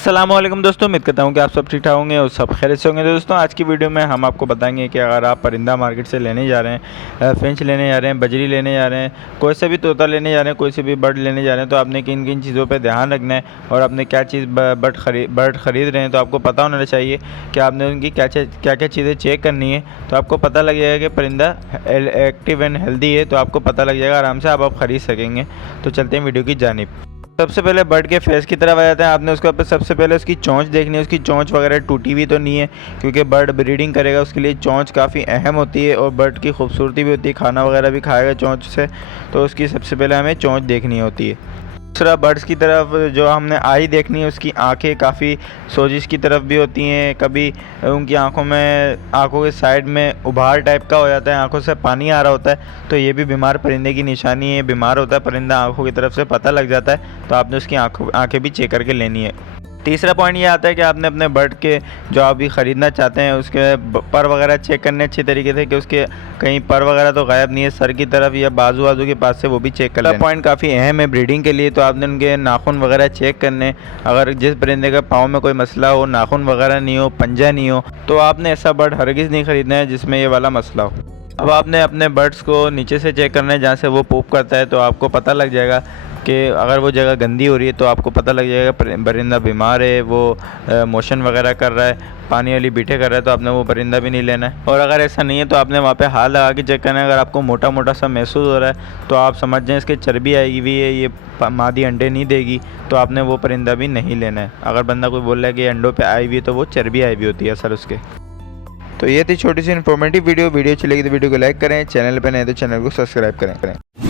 अस्सलामुअलैकुम दोस्तों, उम्मीद करता हूँ कि आप सब ठीक ठाक होंगे और सब खैरियत से होंगे। दोस्तों आज की वीडियो में हम आपको बताएंगे कि अगर आप परिंदा मार्केट से लेने जा रहे हैं, फिंच लेने जा रहे हैं, बजरी लेने जा रहे हैं, कोई से भी तोता लेने जा रहे हैं, कोई से भी बर्ड लेने जा रहे हैं, तो आपने किन किन चीज़ों पर ध्यान रखना है और आपने क्या चीज़ बर्ड ख़रीद रहे हैं तो आपको पता होना चाहिए कि आपने उनकी क्या क्या चीज़ें चेक करनी है। तो आपको पता लग जाएगा कि परिंदा एक्टिव एंड हेल्दी है, तो आपको पता लग जाएगा, आराम से आप ख़रीद सकेंगे। तो चलते हैं वीडियो की जानिब। सबसे पहले बर्ड के फेस की तरफ आ जाते हैं। आपने उसके ऊपर सबसे पहले उसकी चोंच देखनी है, उसकी चोंच वगैरह टूटी हुई तो नहीं है, क्योंकि बर्ड ब्रीडिंग करेगा उसके लिए चोंच काफ़ी अहम होती है और बर्ड की खूबसूरती भी होती है, खाना वगैरह भी खाएगा चोंच से, तो उसकी सबसे पहले हमें चोंच देखनी होती है। दूसरा बर्ड्स की तरफ जो हमने आई देखनी है, उसकी आंखें काफ़ी सोजिश की तरफ भी होती हैं, कभी उनकी आंखों के साइड में उभार टाइप का हो जाता है, आंखों से पानी आ रहा होता है, तो ये भी बीमार परिंदे की निशानी है। बीमार होता है परिंदा, आंखों की तरफ से पता लग जाता है, तो आपने उसकी आंखें भी चेक करके लेनी है। तीसरा पॉइंट ये आता है कि आपने अपने बर्ड के जो आप भी ख़रीदना चाहते हैं उसके पर वगैरह चेक करने अच्छी तरीके से कि उसके कहीं पर वगैरह तो गायब नहीं है, सर की तरफ या बाजू के पास से, वो भी चेक कर लेना। पॉइंट काफ़ी अहम है ब्रीडिंग के लिए, तो आपने उनके नाखून वगैरह चेक करने। अगर जिस परिंदे का पाँव में कोई मसला हो, नाखून वगैरह नहीं हो, पंजा नहीं हो, तो आपने ऐसा बर्ड हरगिज़ नहीं ख़रीदना है जिसमें ये वाला मसला हो। अब आपने अपने बर्ड्स को नीचे से चेक करना है, जहाँ से वो पूप करता है, तो आपको पता लग जाएगा कि अगर वो जगह गंदी हो रही है तो आपको पता लग जाएगा परिंदा बीमार है, वो मोशन वगैरह कर रहा है, पानी वाली बीठे कर रहा है, तो आपने वो परिंदा भी नहीं लेना है। और अगर ऐसा नहीं है तो आपने वहाँ पे हाथ लगा के चेक करना है। अगर आपको मोटा मोटा सा महसूस हो रहा है तो आप समझ जाएं इसके चर्बी आई हुई है, ये मादी अंडे नहीं देगी, तो आपने वो परिंदा भी नहीं लेना है। अगर बंदा कोई बोल रहा है कि अंडों पर आई हुई है, तो वो चर्बी आई हुई होती है सर उसके। तो ये थी छोटी सी इन्फॉर्मेटिव वीडियो अच्छी लगी तो वीडियो को लाइक करें, चैनल पर नए तो चैनल को सब्सक्राइब करें।